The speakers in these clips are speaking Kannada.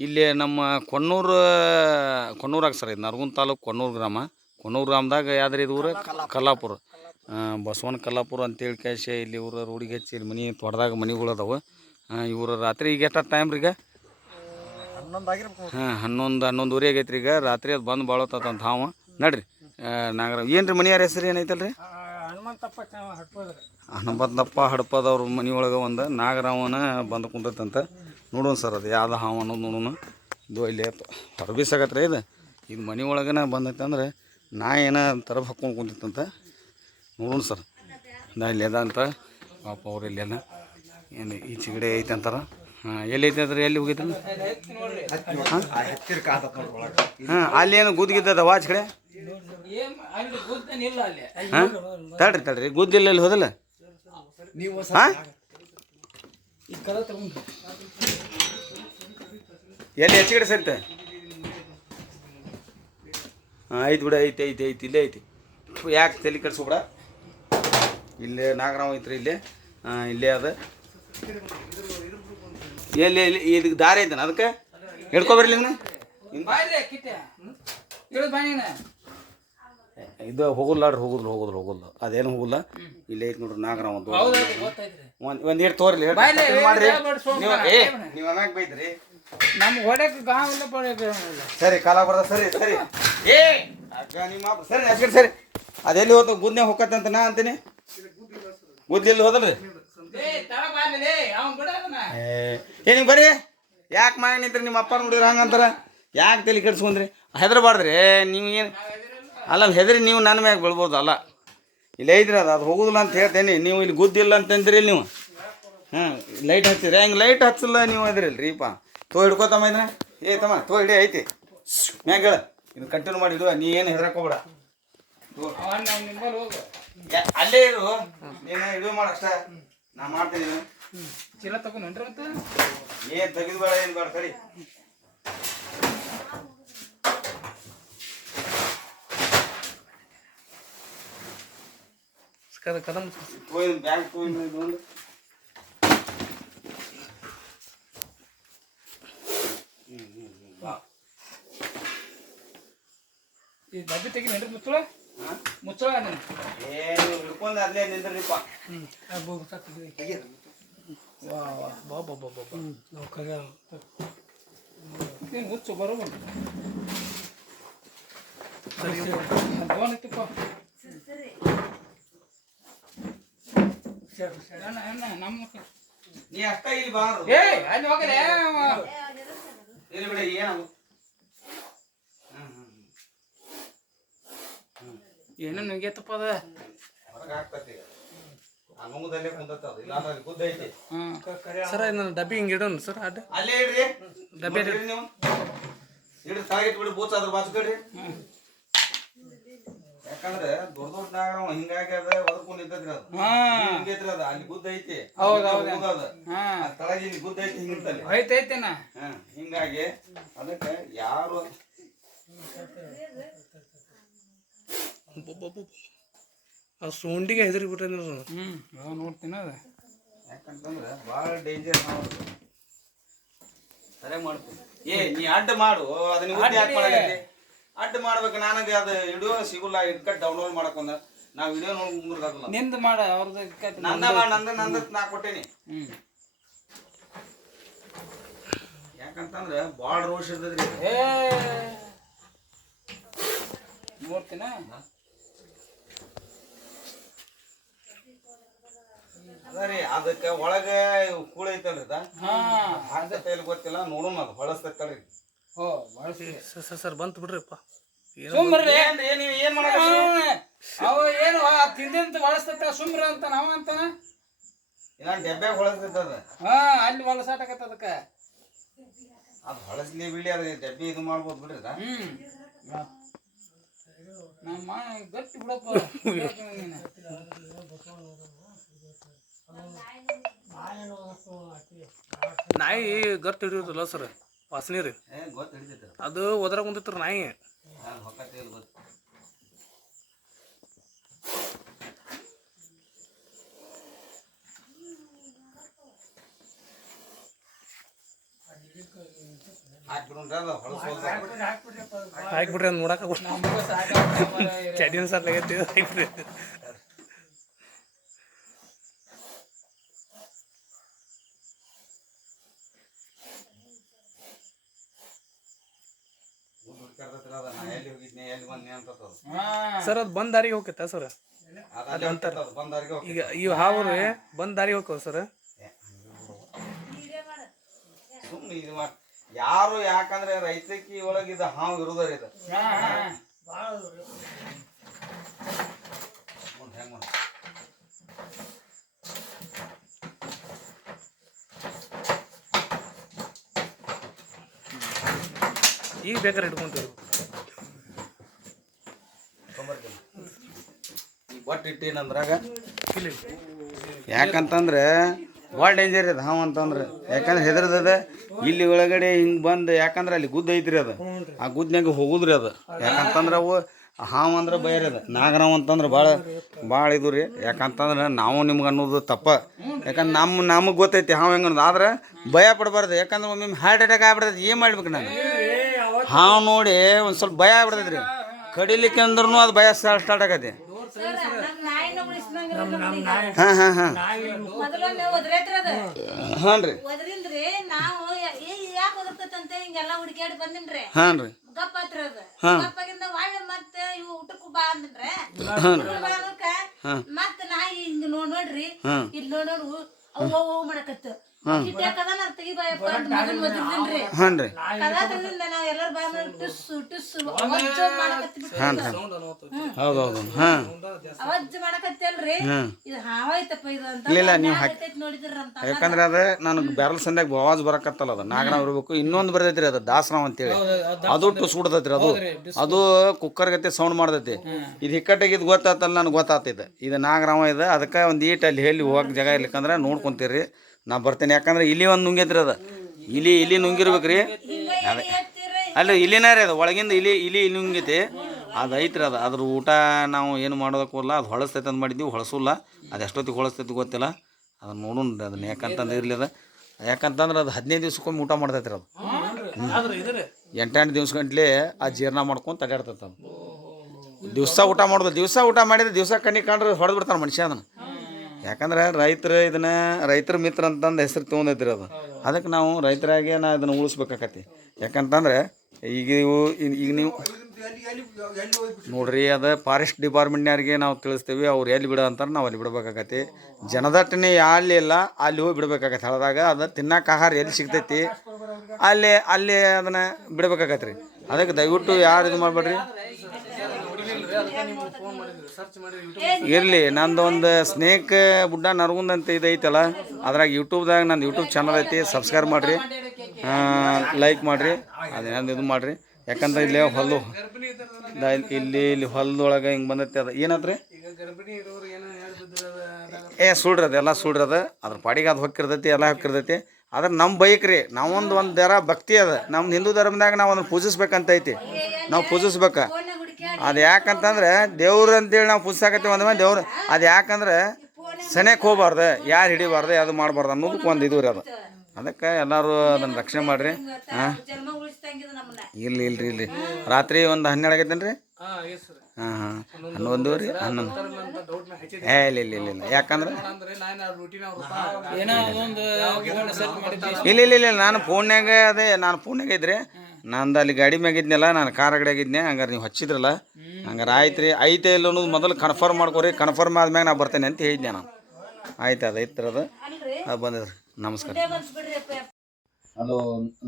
ಇಲ್ಲಿ ನಮ್ಮ ಕೊಣ್ಣೂರಾಗ ಸರ್ ಇದು ನರಗುಂದ ತಾಲೂಕು ಕೊಣ್ಣೂರು ಗ್ರಾಮದಾಗ ಯಾವ್ದ್ರಿ ಇದು ಊರು ಕಲ್ಲಾಪುರ ಬಸವನ ಕಲ್ಲಾಪುರ ಅಂತೇಳಿ ಕ್ಯಾಶೆ ಇಲ್ಲಿ ಇವ್ರ ರೂಢಿಗೆ ಹೆಚ್ಚಿ ಇಲ್ಲಿ ಮನೆ ತೊಡ್ದಾಗ ಮನೆಗಳು ಅದಾವೆ ಇವ್ರು ರಾತ್ರಿ ಈಗ ಎಷ್ಟು ಟೈಮ್ ರೀ ಈಗ 11 ಆಗೈತ್ರಿ ಈಗ ರಾತ್ರಿ ಅದು ಬಂದು ಬಾಳತ್ತಂತ ಹಾವ ನಡ್ರಿ ನಾಗರ ಏನು ರೀ ಮನೆಯಾರ ಹೆಸರು ಏನೈತಲ್ಲ ರೀ ಹನುಮಂತಪ್ಪ ಹಡಪದವ್ರ ಮನೆಯೊಳಗೆ ಒಂದು ನಾಗರಾವನ ಬಂದು ಕುಂತೈತಂತ ನೋಡೋಣ ಸರ್ ಅದು ಯಾವ್ದು ಹಾವು ಅನ್ನೋದು ನೋಡೋಣ ಇದು ಇಲ್ಲಿ ಹೊರಬೀಸಾಗತ್ರಿ ಇದು ಮನೆ ಒಳಗನ ಬಂದೈತೆ ಅಂದ್ರೆ ನಾ ಏನೋ ತರಬ್ ಹಾಕ್ಕೊಂಡು ಕುಂತಿತ್ತಂತ ನೋಡೋಣ ಸರ್ ಇಲ್ಲಿ ಅದ ಅಂತ ಪಾಪ ಅವ್ರು ಇಲ್ಲೆಲ್ಲ ಏನು ಈಚೆಗಡೆ ಐತೆ ಅಂತಾರ ಎಲ್ಲಿ ಐತೆ ಅಂದ್ರೆ ಎಲ್ಲಿ ಹೋಗೈತೆ ಹಾಂ ಅಲ್ಲಿ ಏನು ಗುದ್ದಿದ್ದದ ವಾಚ್ ಕಡೆ ಹಾಂ ತಡ್ರಿ ಗುದ್ದಿಲ್ಲ ಇಲ್ಲಿ ಹೋದಲ್ಲ ಹಾಂ ಎಲ್ಲಿ ಹೆಚ್ಚಿಗಡೆ ಸರಿತೆ ಹಾಂ ಐತಿ ಬಿಡ ಐತಿ ಇಲ್ಲೇ ಐತಿ ಯಾಕೆ ತಲೆ ಕೆಡ್ಸ್ಕೊಬಿಡ ಇಲ್ಲೇ ನಾಗರಾಮ ಐತ್ರಿ ಇಲ್ಲೇ ಅದ ಎಲ್ಲಿ ಇದಕ್ಕೆ ದಾರಿ ಐತನ ಅದಕ್ಕೆ ಹಿಡ್ಕೊಬರ್ಲಿ ಇದು ಹೋಗುಲ್ಲ ಹೋಗುಲ್ಲ ಅದೇನು ಹೋಗುಲ್ಲ ಇಲ್ಲೇ ಐತಿ ನೋಡ್ರಿ ನಾಗರಾಮ ಒಂದು ಹಿಟ್ಟು ತೋರ್ಲಿ ಮಾಡ್ರಿ ನೀವು ಅಮ್ಯಾಗ ಬೈದ್ರಿ ಸರಿ ಕಾಲ ಬರ್ದ ಸರಿ ನಿಮ್ಮ ಸರಿ ಅದೆಲ್ಲಿ ಹೋದ ಗುದ್ನೆ ಹೋಗತ್ತಂತ ನಾ ಅಂತೀನಿ ಗುದ್ದಿಲ್ಲಿ ಹೋದಲ್ರಿ ನೀವು ಬರ್ರಿ ಯಾಕೆ ಮನೆ ನಿಂತ್ರಿ ನಿಮ್ಮ ಅಪ್ಪ ನೋಡಿದ್ರೆ ಹಂಗಂತಾರ ಯಾಕೆ ತಲೆ ಕೆಡ್ಸ್ಕೊಂಡ್ರಿ ಹೆದರ್ಬಾರ್ದ್ರಿ ನೀವು ಏನು ಅಲ್ಲ ಹೆದರಿ ನೀವು ನನ್ನ ಮ್ಯಾಗ ಬೀಳ್ಬೋದು ಅಲ್ಲ ಇಲ್ಲಿ ಐತ್ರಿ ಅದು ಹೋಗುದಿಲ್ಲ ಅಂತ ಹೇಳ್ತೇನೆ ನೀವು ಇಲ್ಲಿ ಗುದ್ದಿಲ್ಲ ಅಂತಂದ್ರಿ ಇಲ್ಲಿ ನೀವು ಹಾಂ ಲೈಟ್ ಹಚ್ಚಿರಿ ಹಂಗೆ ಲೈಟ್ ಹಚ್ಚಲ್ಲ ನೀವು ಅದ್ರಿಲ್ರಿಪ್ಪ ಹಿಡ್ಕೋತಮ್ಮ ಇದ್ರೆ ತಮ್ಮ ಹಿಡಿ ಐತಿ ಮ್ಯಾಗ ಹೇಳ ಇದು ಕಂಟಿನ್ಯೂ ಮಾಡಿ ಇಡುವ ನೀ ಏನು ಹೆದರಕೋಬೇಡ ಅಲ್ಲೇ ಇರು ನೀನು ಇಡುವ ಮಾಡಷ್ಟ ನಾ ಮಾಡ್ತೀನಿ ಚೀಲ ತಗೊಂಡ್ರಿ ಮತ್ತೆ ಏನು ತೆಗೆದು ಬೇಡ ಏನು ಬೇಡ ಸರಿ ಕದಂ ಬ್ಯಾಂಕ್ ತಗೊಂಡು ಈ ಡಬ್ಬಿ ತೆಗಿ ನೆಂಡ್ರಿ ಮುಚ್ಚಳ ಏನು ಹಿಡ್ಕೊಂಡು ಅಲ್ಲೇ ನಿಂದ್ರಿಪ್ಪ ಮುಚ್ಚು ಬರೋಬ ನೀ ಅಷ್ಟ ಇಲ್ಲಿ ಬಾ ಅಲ್ಲಿ ಹೋಗಲೇ ಇಲ್ಲಿ ಬಿಡ ಏನು ಏನೋ ನುಗ್ಗೆತ್ತಪ್ಪ ಅದ ಹೊರಗೆ ಹಾಕ್ತತಿ ಅಂಗದಲ್ಲೇ ಕುಂದತ್ತದ ಇಲ್ಲ ಅಂದ್ರೆ ಗುದ್ದ ಐತಿ ಸರ್ ನನ್ನ ಡಬ್ಬಿ ಹಿಂಗೆ ಇಡೋಣ ಸರ್ ಅಲ್ಲೇ ಇಡ್ರಿ ಡಬ್ಬಿ ಇಡ್ರಿ ನೀವು ಇಡ್ರಿ ತಾಗಿಟ್ಟು ಬಿಡಿ ಬೂಚ್ ಅದ್ರ ಬಾಜು ಕಡ್ರಿ ಯಾಕಂದ್ರೆ ದೊಡ್ಡ ನಾಗರಾವ ಹಿಂಗಾಗಿ ಅದ ಒದರ್ಕೊಂಡು ಇದ್ದದ್ರಿ ಅದು ಹಿಂಗೈತ್ರಿ ಅದ ಅಲ್ಲಿ ಗುದ್ದ ಐತಿ ತಳಗಿ ಇಲ್ಲಿ ಗುದ್ದ ಐತಿ ಹಿಂಗಿರ್ತಲ್ಲಿ ಐತೈತೇನ ಹಿಂಗಾಗಿ ಅದಕ್ಕೆ ಯಾರು ಆ ಸೌಂಡಿಗೆ ಹೆದರಿ ಬಿಟ್ರೆ ನೋಡ್ತೀನಿ ಅದ ಯಾಕಂತಂದ್ರೆ ಭಾಳ ಡೇಂಜರ್ ನಾವು ಸರಿ ಮಾಡ್ತೀವಿ ನೀ ಅಡ್ಡ ಮಾಡು ಅದನ್ನ ಯಾಕೆ ಮಾಡಾಕತ್ತಿ ಅಡ್ಡ ಮಾಡ್ಬೇಕು ನನಗೆ ಅದು ವಿಡಿಯೋ ಸಿಗುಲ್ಲ ಇಟ್ಕಟ್ ಡೌನ್ಲೋಡ್ ಮಾಡಕೊಂಡ ನಾ ವಿಡಿಯೋ ನೋಡಿ ಮುಂದುವರೆದಾಗಲ್ಲ ನಿಂದು ಮಾಡ ಅವ್ರದ್ದು ನಂದ ನಾ ಕೊಟ್ಟೇನಿ ಯಾಕಂತಂದ್ರೆ ಭಾಳ ರೋಷ ಇರ್ತದ್ರಿ ನೋಡ್ತೀನ ಅದ್ರಿ ಅದಕ್ಕೆ ಒಳಗೆ ಕೂಳ ಐತಲ್ರಿ ಹಾಕೈಲಿ ಗೊತ್ತಿಲ್ಲ ನೋಡೋಣ ಅದು ಹೊಳಸ್ತೈತಲ್ರಿ ಸರ್ ಬಂತು ಬಿಡ್ರಿಪ್ಪ ಏನ್ ಮಾಡ ಅವ ಏನು ತಿಂದಿಂತ ಹೊಳಸ್ತೈತ ಸುಮ್ರ ಅಂತ ನಾವ ಅಂತಾನ ಇಲ್ಲ ಡೆಬ್ಬೆ ಹೊಳಸ್ತೈತದ ಅಲ್ಲಿ ಹೊಳಸಾಟಕತ್ತ ಅದಕ್ಕ ಅದು ಹೊಳಸ್ಲಿ ಬಿಡಿ ಅದ ಡೆಬ್ಬಿ ಇದು ಮಾಡ್ಬೋದು ಬಿಡ್ರಿ ನಮ್ಮ ಗಟ್ಟಿ ಬಿಡಪ್ಪ ನಾಯಿ ಗಟ್ಟಿ ಹಿಡಿಯೋದಿಲ್ಲ ಸರ್ ವಾಸನೆ ರೀ ಅದು ಒದರಾಗ ಕುಂತಿತ್ತು ನಾಯಿ ಹಾಕ್ಬಿಡ್ರಿ ಅದು ನೋಡಕ್ಕೆ ಚಡಿನ ಸಾಕಾಗೈತಿ ಹಾಕ್ಬಿಡ್ರಿ. ಸರ್ ಅದು ಬಂದ್ ದಾರಿಗೆ ಹೋಗ್ತೈತ ಸರ್? ಈಗ ಇವು ಹಾವು ಬಂದ್ ದಾರಿಗೆ ಹೋಗ್ತಾವ ಸರ್? ಸುಮ್ಮನೆ ಇದು ಮಾಡಿ ಯಾರು, ಯಾಕಂದ್ರೆ ರೈತಕಿ ಒಳಗಿದ ಹಾವು ಇರುವುದರಿ ಇದು. ಈಗ ಬೇಕಾದ್ರೆ ಇಟ್ಕೊಂತೀವಿ. ಒಟ್ಟು ಇಟ್ಟೇನಂದ್ರಾಗ ಯಾಕಂತಂದ್ರೆ ಭಾಳ ಡೇಂಜರ್ ಇದೆ ಹಾವು ಅಂತಂದ್ರೆ. ಯಾಕಂದ್ರೆ ಹೆದರ್ದದ ಇಲ್ಲಿ ಒಳಗಡೆ ಹಿಂಗೆ ಬಂದು, ಯಾಕಂದ್ರೆ ಅಲ್ಲಿ ಗುದ್ದು ಐತ್ರಿ ಅದು, ಆ ಗುದ್ನಾಗ ಹೋಗುದ್ರಿ ಅದು. ಯಾಕಂತಂದ್ರೆ ಅವು ಹಾವು ಅಂದ್ರೆ ಬಯರಿ ಅದು. ನಾಗರಾವ್ ಅಂತಂದ್ರೆ ಭಾಳ ಇದು ರೀ. ಯಾಕಂತಂದ್ರೆ ನಾವು ನಿಮ್ಗೆ ಅನ್ನೋದು ತಪ್ಪ. ಯಾಕಂದ್ರೆ ನಮಗೆ ಗೊತ್ತೈತಿ ಹಾವು ಹೆಂಗೆ ಅನ್ನೋದು. ಆದ್ರೆ ಭಯ ಪಡಬಾರ್ದು. ಯಾಕಂದ್ರೆ ಒಮ್ಮೆ ಹಾರ್ಟ್ ಅಟ್ಯಾಕ್ ಆಗ್ಬಿಡ್ತೈತಿ. ಏನು ಮಾಡ್ಬೇಕು ನಾನು? ಹಾವು ನೋಡಿ ಒಂದು ಸ್ವಲ್ಪ ಭಯ ಆಗ್ಬಿಡ್ತೈತಿ ರೀ. ಕಡಿಲಿಕ್ಕೆ ಅಂದ್ರೂ ಅದು ಭಯ ಸ್ಟಾರ್ಟ್ ಆಗೈತಿ. ಹಾಂ ಹಾಂ ಹಾಂ ಹಾಂ ರೀ ಹಾಂ ರೀ ನೋಡ್ರಿ ಇಲ್ಲಿ ನೋಡು ಮಾಡಕತ್ತ ಹಾಂ ರೀ ಹಾಂ ರೀ ಹೌದೌದು ಹಾಂ ಇಲ್ಲ ನೀವು ಯಾಕಂದ್ರೆ ಅದ ನನಗೆ ಬ್ಯಾರಲ್ ಸಂದ್ಯಾಗ ಆವಾಜ್ ಬರಕತ್ತಲ್ಲ ಅದು ನಾಗರಾವ್ ಇರ್ಬೇಕು. ಇನ್ನೊಂದು ಬರ್ತೈತ್ರಿ ಅದು ದಾಸರಾವ್ ಅಂತೇಳಿ, ಅದು ಟುಸ್ ಬಿಡ್ತೈತ್ರಿ. ಅದು ಕುಕ್ಕರ್ ಗತಿ ಸೌಂಡ್ ಮಾಡ್ತೈತಿ. ಇದು ಹಿಕ್ಕಟ್ಟಿಗೆ ಗೊತ್ತಾತಲ್ಲ, ನನಗೆ ಗೊತ್ತಾಗ್ತೈತೆ ಇದು ನಾಗರಾವ ಇದೆ. ಅದಕ್ಕೆ ಒಂದು ಈಟ್ ಅಲ್ಲಿ ಹೇಳಿ ಹೋಗಕ್ಕೆ ಜಾಗ ಇರ್ಲಿಕ್ಕಂದ್ರೆ ನೋಡ್ಕೊಂತೀರಿ. ನಾ ಬರ್ತೇನೆ. ಯಾಕಂದ್ರೆ ಇಲ್ಲಿ ಒಂದು ನುಂಗೈತ್ರಿ ಅದು. ಇಲ್ಲಿ ನುಂಗಿರ್ಬೇಕ್ರಿ. ಅಲ್ಲ ಇಲ್ಲಿನ ರೀ ಅದು ಒಳಗಿಂದ ಇಲ್ಲಿ ನುಂಗೈತಿ. ಅದು ಐತ್ರಿ ಅದು. ಅದ್ರ ಊಟ ನಾವು ಏನು ಮಾಡೋದಕ್ಕಲ್ಲ. ಅದು ಹೊಳಸ್ತೈತೆ ಅಂತ ಮಾಡಿದ್ದೀವಿ, ಹೊಳಸಲ್ಲ. ಅದು ಎಷ್ಟೊತ್ತಿಗೆ ಹೊಳಸ್ತೈತಿ ಗೊತ್ತಿಲ್ಲ. ಅದನ್ನು ನೋಡೋಣ ರೀ ಅದನ್ನ. ಯಾಕಂತಂದು ಇರಲಿ ಅದು. ಯಾಕಂತಂದ್ರೆ ಅದು 15 ದಿವ್ಸಕ್ಕೊಮ್ಮೆ ಊಟ ಮಾಡ್ತೈತ್ರಿ ಅದು. 8 ದಿವ್ಸ ಗಂಟ್ಲೆ ಆ ಜೀರ್ಣ ಮಾಡ್ಕೊಂಡು ತಡ್ಯಾಡ್ತೈತೆ ಅದು. ದಿವಸ ಊಟ ಮಾಡೋದು. ದಿವಸ ಊಟ ಮಾಡಿದ್ರೆ ದಿವಸ ಕಣ್ಣಿಗೆ ಕಂಡ್ರೆ ಹೊಡೆದು ಬಿಡ್ತಾನೆ ಮನುಷ್ಯ ಅದನ್ನು. ಯಾಕಂದ್ರೆ ರೈತರ ಮಿತ್ರ ಅಂತಂದು ಹೆಸರು ತೊಗೊಂಡೈತ್ರಿ ಅದು. ಅದಕ್ಕೆ ನಾವು ರೈತರಾಗೆ ಇದನ್ನು ಉಳಿಸ್ಬೇಕಾಕತಿ. ಯಾಕಂತಂದ್ರೆ ಈಗ ನೀವು ನೋಡ್ರಿ, ಅದು ಫಾರೆಸ್ಟ್ ಡಿಪಾರ್ಟ್ಮೆಂಟ್ನವ್ರಿಗೆ ನಾವು ತಿಳಿಸ್ತೀವಿ. ಅವ್ರು ಎಲ್ಲಿ ಬಿಡೋ ಅಂತಾರೆ, ನಾವು ಅಲ್ಲಿ ಬಿಡ್ಬೇಕಾಗತಿ. ಜನದಟ್ಟಣೆ ಅಲ್ಲಿ ಇಲ್ಲ, ಅಲ್ಲಿ ಹೋಗಿ ಬಿಡ್ಬೇಕಾಗತ್ತೆ. ಹಳದಾಗ ಅದು ತಿನ್ನಕ್ಕೆ ಆಹಾರ ಎಲ್ಲಿ ಸಿಗ್ತೈತಿ ಅಲ್ಲಿ ಅದನ್ನು ಬಿಡ್ಬೇಕಾಗತ್ತೆ ರೀ. ಅದಕ್ಕೆ ದಯವಿಟ್ಟು ಯಾರು ಇದು ಮಾಡಬೇಡ್ರಿ. ಇರಲಿ, ನಂದು ಒಂದು ಸ್ನೇಕ್ ಬುಡ್ಡ ನರಗುಂದ್ ಅಂತ ಇದೈತಲ್ಲ, ಅದ್ರಾಗ ಯೂಟ್ಯೂಬ್ದಾಗ ನಂದು ಯೂಟ್ಯೂಬ್ ಚಾನಲ್ ಐತಿ. ಸಬ್ಸ್ಕ್ರೈಬ್ ಮಾಡಿರಿ, ಲೈಕ್ ಮಾಡಿರಿ, ಅದೇನಂದು ಇದು ಮಾಡಿರಿ. ಯಾಕಂದ್ರೆ ಇಲ್ಲಿ ಹೊಲ್ದು ಇಲ್ಲಿ ಹೊಲದೊಳಗೆ ಹಿಂಗೆ ಬಂದೈತಿ. ಅದು ಏನತ್ರಿ ಸುಳ್ರಿ, ಅದೆಲ್ಲ ಸುಳ್ರಿ. ಅದು ಅದ್ರ ಪಾಡಿಗೆ ಅದು ಹೊಕ್ಕಿರ್ತೈತಿ, ಎಲ್ಲ ಹೊಕ್ಕಿರ್ತೈತಿ. ಆದ್ರೆ ನಮ್ಮ ಬೈಕ್ ರೀ, ನಾವೊಂದು ದರ ಭಕ್ತಿ ಅದ. ನಮ್ಮ ಹಿಂದೂ ಧರ್ಮದಾಗ ನಾವು ಅದನ್ನು ಪೂಜಿಸ್ಬೇಕಂತ ಐತಿ. ನಾವು ಪೂಜಿಸ್ಬೇಕು. ಅದು ಯಾಕಂತಂದ್ರೆ ದೇವ್ರು ಅಂತೇಳಿ ನಾವು ಪೂಜಿಸಾಕತ್ತೀವಿ ಅಂದ ಮೇಲೆ ದೇವ್ರು. ಅದು ಯಾಕಂದ್ರೆ ಸನೇಕ್ಕೆ ಹೋಗ್ಬಾರ್ದು, ಯಾರು ಹಿಡಿಬಾರ್ದು, ಅದು ಮಾಡಬಾರ್ದು ಅನ್ನೋದಕ್ಕೆ ಒಂದು ಇದು ರೀ ಅದು. ಅದಕ್ಕೆ ಎಲ್ಲರೂ ಅದನ್ನು ರಕ್ಷಣೆ ಮಾಡಿರಿ. ಹಾಂ ಇಲ್ರಿ ರಾತ್ರಿ ಒಂದು 12 ಆಗೈತೇನು ರೀ? ಹಾಂ ಹಾಂ 11 ರೀ 11 ಇಲ್ಲ. ಯಾಕಂದ್ರೆ ಇಲ್ಲ ನಾನು ಫೋನ್ಯಾಗ ಇದ್ರಿ. ನಂದು ಅಲ್ಲಿ ಗಾಡಿ ಮ್ಯಾಗ ಇದ್ನಲ್ಲ, ನಾನು ಕಾರ್ ಆಗಿದ್ನೆ. ಹಂಗಾರೆ ನೀವು ಹಚ್ಚಿದ್ರಲ್ಲ, ಹಂಗಾರೆ ಆಯ್ತು ರೀ. ಐತೆ ಇಲ್ಲ ಅನ್ನೋದು ಮೊದಲು ಕನ್ಫರ್ಮ್ ಮಾಡ್ಕೊರಿ. ಕನ್ಫರ್ಮ್ ಆದ್ಮ್ಯಾಗ ನಾ ಬರ್ತೇನೆ ಅಂತ ಹೇಳಿದ್ದೆ ನಾನು. ಆಯ್ತು, ಅದು ಐತ್ರ ಅದು ಬಂದಿದ್ರಿ. ನಮಸ್ಕಾರ. ಹಲೋ,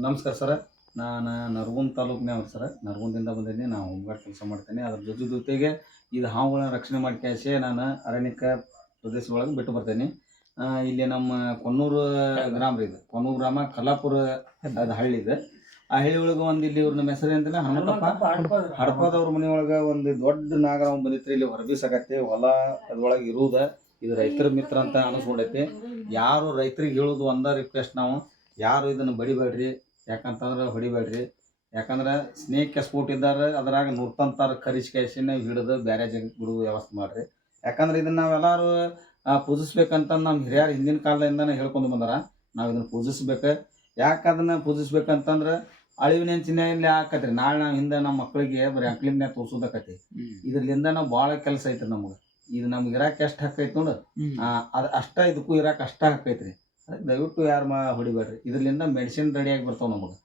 ನಮಸ್ಕಾರ ಸರ್. ನಾನು ನರಗುಂದ ತಾಲೂಕಿನವ್ರು ಸರ್. ನರಗುಂದಿಂದ ಬಂದಿದ್ದೀನಿ. ನಾವು ಹೋಮ್ಗಾರ್ಡ್ ಕೆಲಸ ಮಾಡ್ತೇನೆ. ಅದ್ರ ಜೊತೆಗೆ ಇದು ಹಾವುಗಳನ್ನ ರಕ್ಷಣೆ ಮಾಡಿ ಕ್ಯಾಶೆ ನಾನು ಅರಣ್ಯಕ ಪ್ರದೇಶ ಒಳಗೆ ಬಿಟ್ಟು ಬರ್ತೇನೆ. ಇಲ್ಲಿ ನಮ್ಮ ಕೊನ್ನೂರು ಗ್ರಾಮ ರೀ. ಇದು ಕೊನ್ನೂರು ಗ್ರಾಮ, ಕಲ್ಲಾಪುರ ಅದು ಹಳ್ಳಿ ಇದೆ. ಆ ಹಳ್ಳಿ ಒಳಗೆ ಒಂದು ಇಲ್ಲಿ ಇವ್ರ ನಮ್ಮ ಹೆಸರು ಅಂತಂದ್ರೆ ಹನುಮಂತಪ್ಪ ಹಡಪದವ್ರ ಮನೆಯೊಳಗೆ ಒಂದು ದೊಡ್ಡ ನಾಗರಾವ್ ಬಂದಿತ್ತು. ಇಲ್ಲಿ ಹೊರಬೀಸಾಕತ್ತೆ ಹೊಲ ಅದ್ರೊಳಗೆ ಇರುವುದ. ಇದು ರೈತರ ಮಿತ್ರ ಅಂತ ಅನಿಸ್ಬಿಡೈತಿ. ಯಾರು ರೈತರಿಗೆ ಹೇಳೋದು ಒಂದ ರಿಕ್ವೆಸ್ಟ್, ನಾವು ಯಾರು ಇದನ್ನು ಬಡಿಬೇಡ್ರಿ. ಯಾಕಂತಂದ್ರೆ ಹೊಡಿಬೇಡ್ರಿ. ಯಾಕಂದ್ರೆ ಸ್ನೇಕ್ ಸ್ಪೋರ್ಟ್ ಇದ್ದಾರೆ, ಅದ್ರಾಗ ನುರ್ತಂತಾರ ಕರಿಸ್ಕೇಸಿನ ಹಿಡಿದು ಬೇರೆ ಜಾಗಕ್ಕೆ ಬಿಡುವ ವ್ಯವಸ್ಥೆ ಮಾಡಿರಿ. ಯಾಕಂದ್ರೆ ಇದನ್ನು ನಾವೆಲ್ಲರೂ ಪೂಜಿಸ್ಬೇಕಂತ ನಮ್ಮ ಹಿರಿಯರು ಹಿಂದಿನ ಕಾಲದಿಂದನೇ ಹೇಳ್ಕೊಂಡು ಬಂದಾರ. ನಾವು ಇದನ್ನು ಪೂಜಿಸ್ಬೇಕು. ಯಾಕೆ ಅದನ್ನು ಪೂಜಿಸ್ಬೇಕಂತಂದ್ರೆ ಅಳಿವಿನ ಚಿಹ್ನೆ ಹಾಕತ್ರಿ. ನಾಳೆ ನಾವು ಹಿಂದೆ ನಮ್ಮ ಮಕ್ಕಳಿಗೆ ಬರೀ ಅಂಕ್ಲಿಮ್ನೇ ತೋರ್ಸೋದಕ್ಕತಿ. ಇದ್ರಲಿಂದ ನಾವು ಭಾಳ ಕೆಲಸ ಐತ್ರಿ ನಮ್ಗೆ. ಇದು ನಮ್ಗೆ ಇರಾಕ್ ಎಷ್ಟು ಹಾಕೈತಿ ನೋಡು, ಅದು ಅಷ್ಟ ಇದಕ್ಕೂ ಇರಾಕ್ ಅಷ್ಟ ಹಾಕೈತ್ರಿ. ಅದಕ್ಕೆ ದಯವಿಟ್ಟು ಯಾರು ಹೊಡಿಬೇಡ್ರಿ. ಇದ್ರಲಿಂದ ಮೆಡಿಸಿನ್ ರೆಡಿಯಾಗಿ ಬರ್ತಾವ ನಮಗೆ.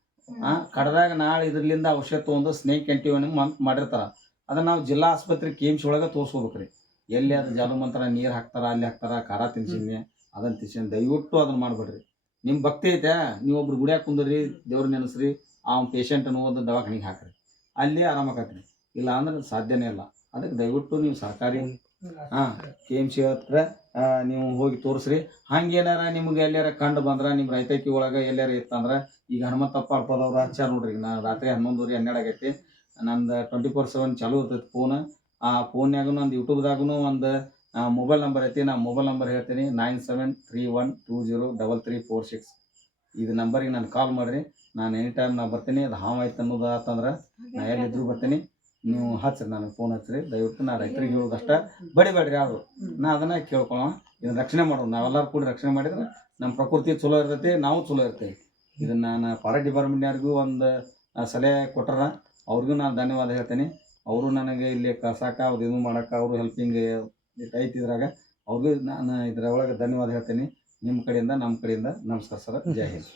ಕಡ್ದಾಗ ನಾಳೆ ಇದ್ರಲಿಂದ ಔಷಧ ತೊಗೊಂಡು ಸ್ನೇಕ್ ಆ್ಯಂಟಿವೆನಮ್ ಮಾಡಿರ್ತಾರ. ಅದನ್ನ ನಾವು ಜಿಲ್ಲಾ ಆಸ್ಪತ್ರೆ KIMS ಒಳಗೆ ತೋರಿಸ್ಕೋಬೇಕ್ರಿ. ಎಲ್ಲಿ ಅದು ಜಾಲು ಮಂತ್ರ ನೀರು ಹಾಕ್ತಾರ, ಅಲ್ಲಿ ಹಾಕ್ತಾರ, ಖಾರ ತಿನ್ಸಿನಿ ಅದನ್ನ ತಿನ್ಸಿನಿ. ದಯವಿಟ್ಟು ಅದನ್ನ ಮಾಡ್ಬೇಡ್ರಿ. ನಿಮ್ಮ ಭಕ್ತಿ ಐತೆ, ನೀವೊಬ್ರು ಗುಡಿಯಾಗ ಕುಂದ್ರಿ, ದೇವ್ರ ನೆನೆಸ್ರಿ, ಆ ಪೇಷಂಟ್ ಅನ್ನೋದು ದವಾಖಾನಿಗೆ ಹಾಕ್ರಿ, ಅಲ್ಲಿ ಆರಾಮಾಗತ್ರಿ. ಇಲ್ಲ ಅಂದ್ರೆ ಸಾಧ್ಯನೇ ಇಲ್ಲ. ಅದಕ್ಕೆ ದಯವಿಟ್ಟು ನೀವು ಸರ್ಕಾರಿ KIMS ಹತ್ರ ನೀವು ಹೋಗಿ ತೋರಿಸ್ರಿ. ಹಂಗೇನಾರ ನಿಮ್ಗೆ ಎಲ್ಲಾರ ಕಂಡು ಬಂದ್ರೆ ನಿಮ್ಮ ರೈತಕಿ ಒಳಗೆ ಎಲ್ಲಾರ ಇತ್ತಂದ್ರೆ, ಈಗ ಹನುಮಂತಪ್ಪ ಅಡ್ಪದವ್ರು ಹಚ್ಚಾರ ನೋಡ್ರಿ. ನಾ ರಾತ್ರಿ 11:12 ಆಗೈತಿ. ನಂದು 24/7 ಚಾಲೂ ಇರ್ತೈತಿ ಫೋನ್. ಆ ಫೋನ್ಯಾಗೂ ಒಂದು ಯೂಟ್ಯೂಬ್ದಾಗೂ ಒಂದು ಮೊಬೈಲ್ ನಂಬರ್ ಐತಿ. ನಾ ಮೊಬೈಲ್ ನಂಬರ್ ಹೇಳ್ತೀನಿ, 9731203346. ಇದು ನಂಬರಿಗೆ ನಾನು ಕಾಲ್ ಮಾಡಿರಿ. ನಾನು ಎನಿ ಟೈಮ್ ನಾ ಬರ್ತೀನಿ. ಅದು ಹಾವಾಯ್ತು ಅನ್ನೋದು ಆತಂದ್ರೆ ನಾ ಎಲ್ಲಿದ್ರು ಬರ್ತೀನಿ. ನೀವು ಹಚ್ಚಿರಿ, ನನಗೆ ಫೋನ್ ಹಚ್ಚಿರಿ. ದಯವಿಟ್ಟು ನಾ ರೈತರಿಗೆ ಹೇಳೋದಷ್ಟ ಬಡಿಬೇಡ್ರಿ ಯಾರು. ನಾ ಅದನ್ನ ಕೇಳ್ಕೊಳ್ಳೋಣ. ಇದನ್ನ ರಕ್ಷಣೆ ಮಾಡೋಣ. ನಾವೆಲ್ಲರೂ ಕೂಡ ರಕ್ಷಣೆ ಮಾಡಿದ್ರೆ ನಮ್ಮ ಪ್ರಕೃತಿ ಚಲೋ ಇರ್ತೈತಿ, ನಾವು ಚಲೋ ಇರ್ತೀವಿ. ಇದನ್ನ ನಾನು ಫಾರೆಸ್ಟ್ ಡಿಪಾರ್ಟ್ಮೆಂಟ್ನವ್ರಿಗೂ ಒಂದು ಸಲಹೆ ಕೊಟ್ಟಾರ. ಅವ್ರಿಗೂ ನಾನು ಧನ್ಯವಾದ ಹೇಳ್ತೀನಿ. ಅವರು ನನಗೆ ಇಲ್ಲಿ ಕಸಾಕ ಅವ್ರು ಇದು ಮಾಡೋಕೆ ಅವರು ಹೆಲ್ಪಿಂಗ್ ಐತಿ ಇದ್ರಾಗ. ಅವ್ರಿಗೂ ನಾನು ಇದರ ಒಳಗೆ ಧನ್ಯವಾದ ಹೇಳ್ತೀನಿ. ನಿಮ್ಮ ಕಡೆಯಿಂದ ನಮ್ಮ ಕಡೆಯಿಂದ ನಮಸ್ಕಾರ ಸರ್. ಜೈ ಹಿಂದ್.